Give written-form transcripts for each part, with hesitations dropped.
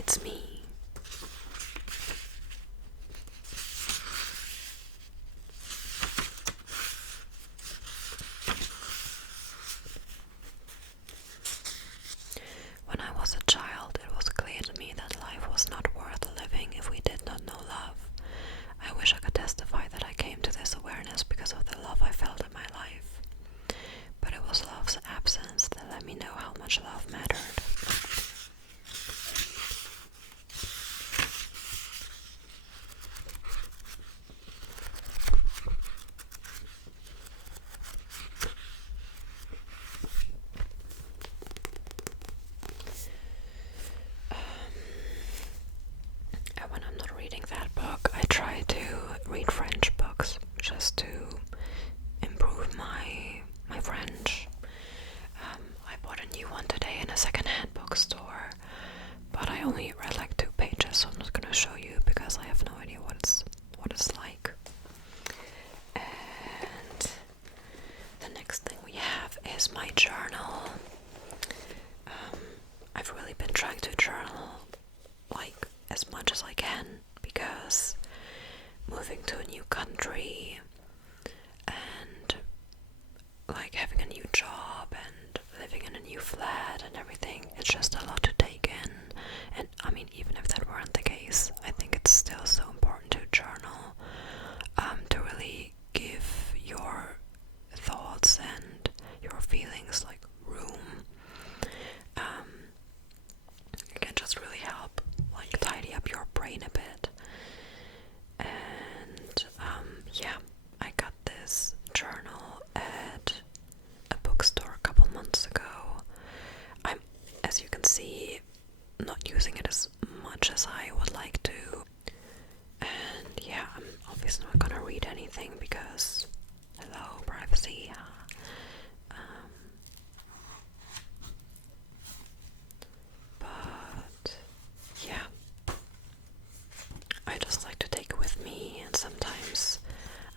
It's me. When I was a child, it was clear to me that life was not worth living if we did not know love. I wish I could testify that I came to this awareness because of the love I felt in my life. But it was love's absence that let me know how much love mattered. And when I'm not reading that book, I try to read French books just to improve my French. I bought a new one today in a second-hand bookstore, but I only read like 2 pages, so I'm not gonna show you because I have no idea what it's like. And the next thing we have is my journal. I've really been trying to journal like as much as I can because moving to a new country and like having a new job and living in a new flat and everything, it's just a lot to take in. And I mean, even if that weren't the case, I think it's still so important to journal, to really give your thoughts and your feelings like room. It can just really help like tidy up your brain a bit. And yeah, I got this journal at a bookstore a couple months ago. I'm, as you can see, not using it as much as I would like to. And yeah, I'm obviously not gonna read anything because, hello, privacy. But yeah, I just like to take it with me, and sometimes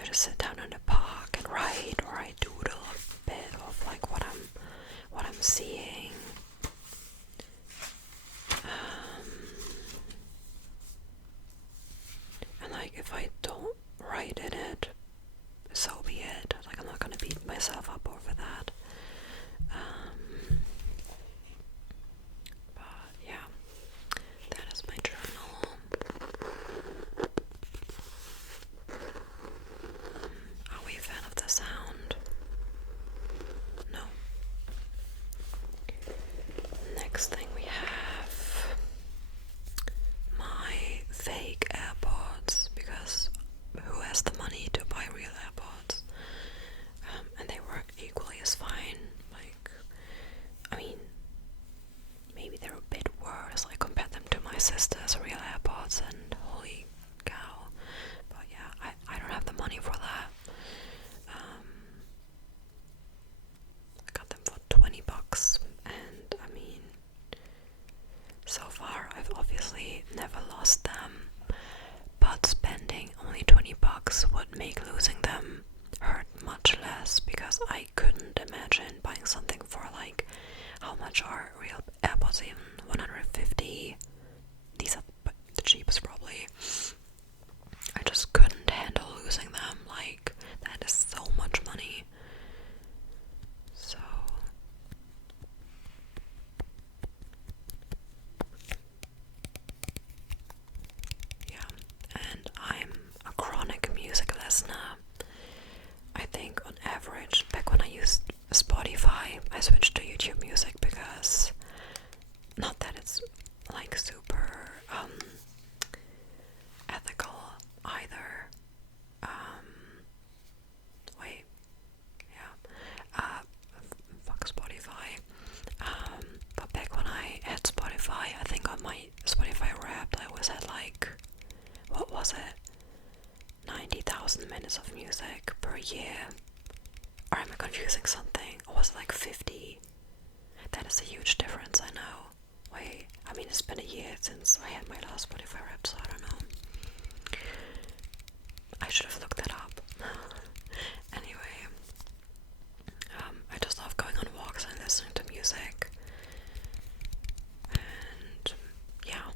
I just sit down in the park and write, or I doodle a bit of like what I'm seeing. And like if I don't write in it, so be it. Like I'm not gonna beat myself up over that. But yeah, that is my journal. Are we a fan of the sound? No. Next thing we have my fake AirPods, because who has the money to buy real AirPods? And they work equally as fine. Like, I mean, maybe they're a bit worse. I compared them to my sister's real AirPods, and holy cow. But yeah, I don't have the money for that. I got them for $20, and I mean, so far I've obviously never lost them, but spending only $20 would make losing them hurt much less, because I couldn't imagine buying something for like, how much are real AirPods even? 150. These are the cheapest probably. I just couldn't handle losing them. Like, that is so much money. So yeah, and I'm a chronic music listener. I think on average, back when I used Spotify, I switched to YouTube Music because, not that it's like super ethical either. Wait, yeah, fuck Spotify. But back when I had Spotify, I think on my Spotify Wrapped, I always had like, what was it? 90,000 minutes of music per year. Or am I confusing something? Or was it like 50? That is a huge difference, I know. Wait, I mean, it's been a year since I had my last Spotify Wrapped, so I don't know. I should have looked that up. Anyway, I just love going on walks and listening to music. And yeah,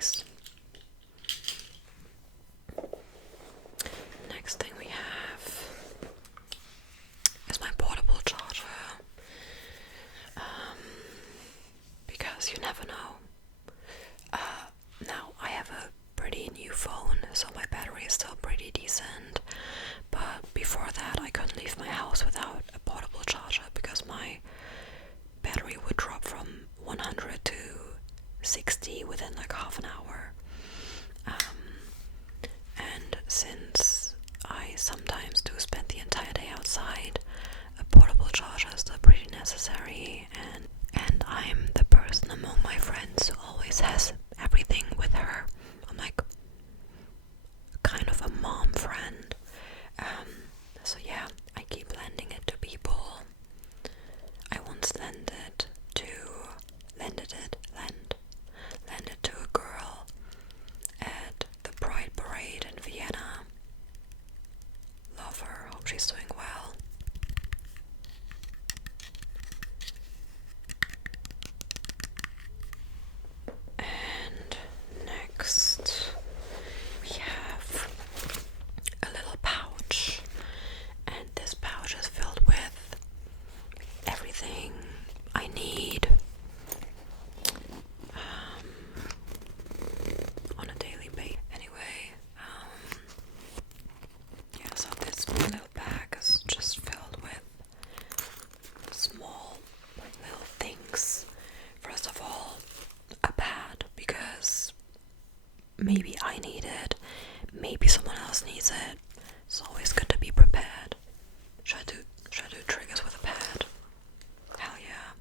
nice. Next thing we have is my portable charger. Because you never know. Now I have a pretty new phone, so my battery is still pretty decent. But before that, I couldn't leave my house without a portable charger because my battery would drop from 100 to 60 within like half an hour. And since I sometimes do spend the entire day outside, a portable charger is still pretty necessary, and I'm the person among my friends who always has everything with her. I'm like kind of a mom friend. So yeah, I keep lending it to people. I once lent it to a girl at the Pride Parade in Vienna. Love her, hope she's doing well. And next we have a little pouch, and this pouch is filled with everything I need on a daily basis. Anyway, yeah, so this little bag is just filled with small little things. First of all, a pad, because maybe I need it, maybe someone else needs it. It's always good to be prepared. Should I do triggers with a pad? Hell yeah.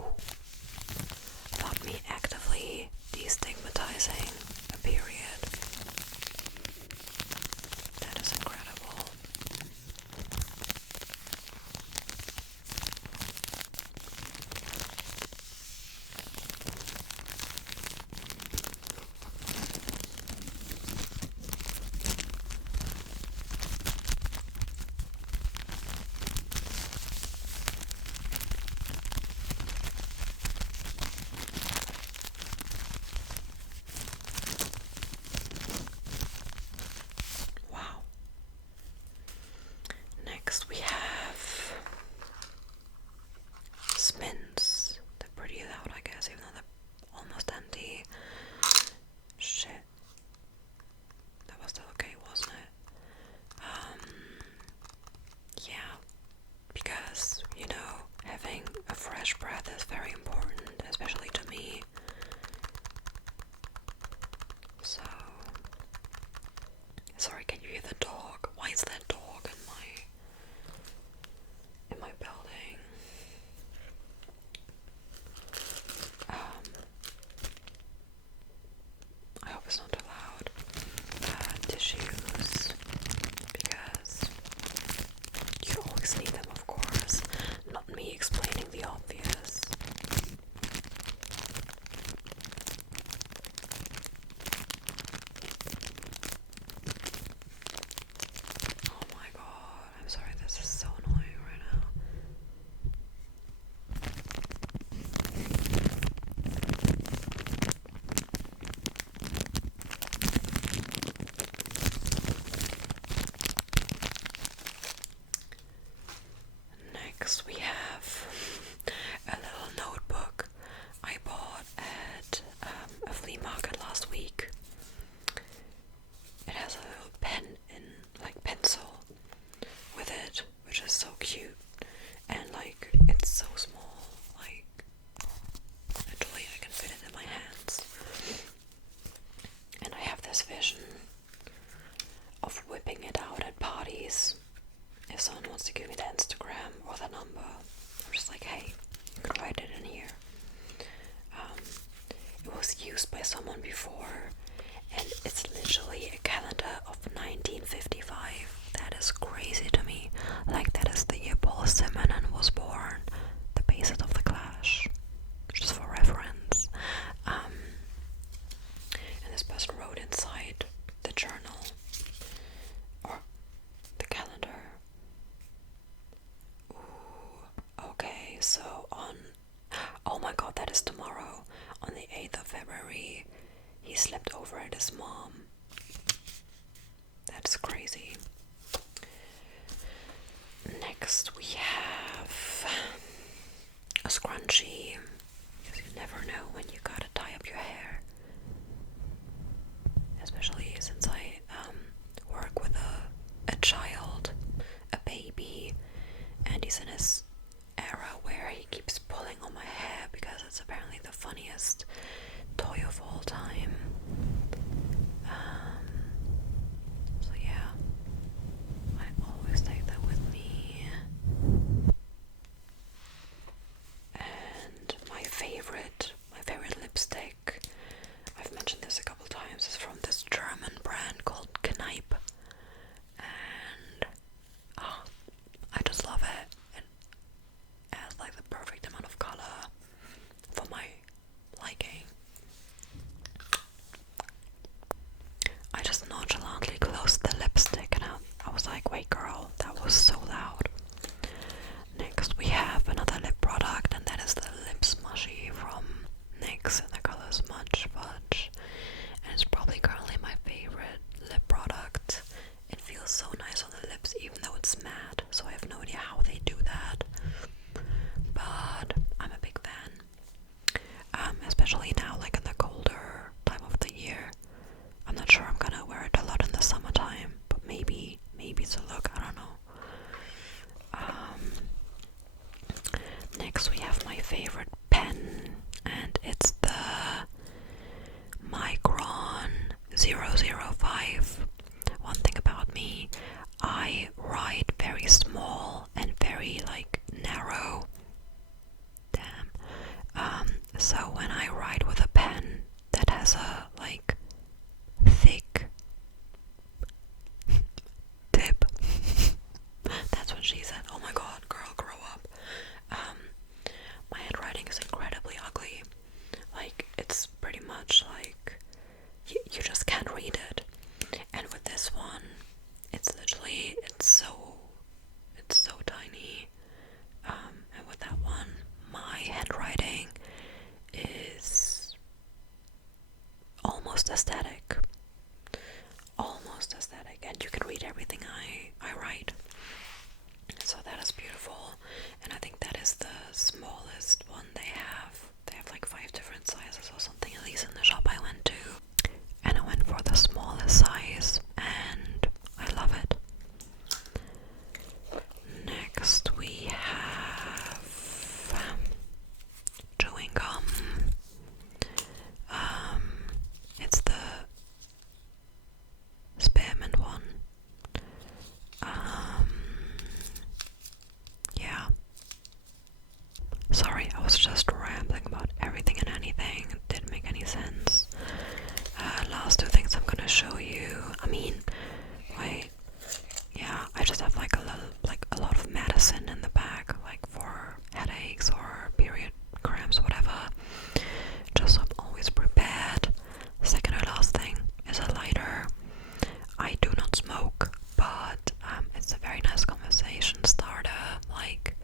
Ooh. About me actively destigmatizing a period. That is incredible. Wow. Next we have mints. They're pretty loud, I guess, even though they're almost empty. Shit. That was still okay, wasn't it? Yeah, because, you know, having a fresh breath is very important, especially to me. So, sorry, can you hear the dog? Why is that dog in my building? I hope it's not too loud. Tissues, because you always need them, of course. Not me explaining the obvious. Oh my god, I'm sorry, this is so annoying right now. Next we have a little notebook I bought at a flea market last week. It has a little pen in, like, pencil with it, which is so cute, and like it's so small, like literally I can fit it in my hands. And I have this vision of whipping it out at parties. If someone wants to give me the Instagram or the number, I'm just like, hey, you could write it in here. It was used by someone before, and it's literally a calendar of 1955. That is crazy to me. Like, that is the year Paul Simonon was born. The basis of the Clash, just for reference. And this person wrote inside the journal, or the calendar. Ooh, okay, so oh my god, that is tomorrow, on the 8th of it is mom. That's crazy. Next we have a scrunchie, because you never know when you gotta tie up your hair. Especially since I work with a child, a baby, and he's in his era where he keeps pulling on my hair because it's apparently the funniest toy of all time. So yeah, I always take that with me. And my favorite lipstick, I've mentioned this a couple times, is from this German brand called Kneipp. And I just love it. It has like the perfect amount of color for my liking. I just nonchalantly closed the lipstick and I was like, wait girl, that was so loud. Next we have another lip product, and that is the Lip Smushy from NYX in the color Smudge Fudge. And it's probably currently my favorite lip product. It feels so nice on the lips even though it's matte, so I have no idea how they do that. But I'm a big fan. Especially now, like in the colder time of the year. I'm not sure I'm gonna wear it a lot in the summertime, but maybe it's a look, I don't know. Next we have my favorite pen, and it's the Micron 005. One thing about me, I write very small and very like narrow. Damn. So when I write with a pen that has a like thick tip, that's what she said. Oh my god, girl, grow up. My handwriting is incredibly ugly. Like, it's pretty much like you just can't read it. And with this one, it's literally, it's so tiny. And with that one, my handwriting is almost aesthetic. Almost aesthetic. And you can read everything I write. So that is beautiful. And I think that is the smallest one they have. They have like 5 different sizes or something, at least in the shop I went to. And I went for the smallest size, and I love it. Next we have chewing gum. It's the spearmint one. Yeah. Sorry, I was just rambling about everything and anything. It didn't make any sense. Last 2 things I'm gonna show you. I mean, I just have like a lot of medicine in the bag, like for headaches or period cramps or whatever. Just so I'm always prepared. Second or last thing is a lighter. I do not smoke, but it's a very nice conversation starter. Like,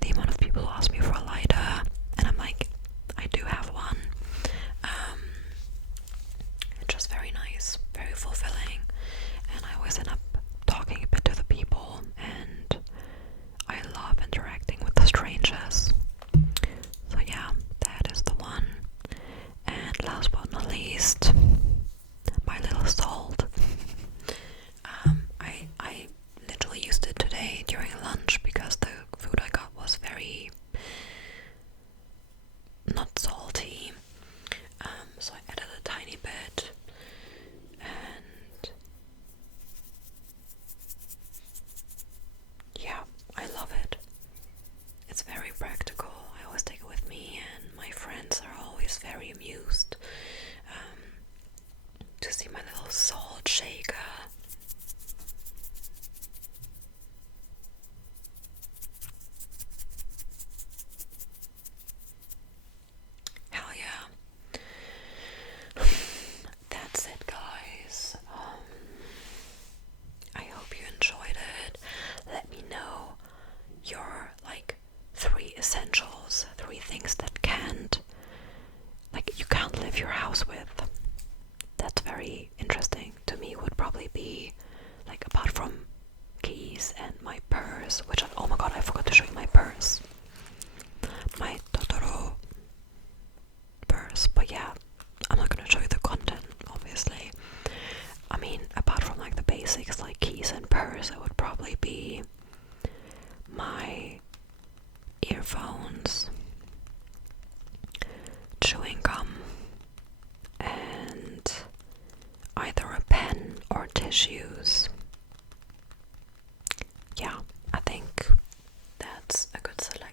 the amount of people who ask me for a lighter, and I'm like, I do have one. It's just very nice, very fulfilling, and I always end up talking a bit to the people, and I love interacting with the strangers. So yeah, that is the one. And last but not least, my little salt. I literally used it today during lunch because the food I got was very not salty. So I added a tiny bit, and yeah, I love it. It's very practical. I always take it with me, and my friends are always very amused to see my little salt shaker. Hell yeah. That's it, guys. I hope you enjoyed it. Let me know your like 3 essentials, 3 things that you can't live your house with. That's very triggers, it would probably be my earphones, chewing gum, and either a pen or tissues. Yeah, I think that's a good selection.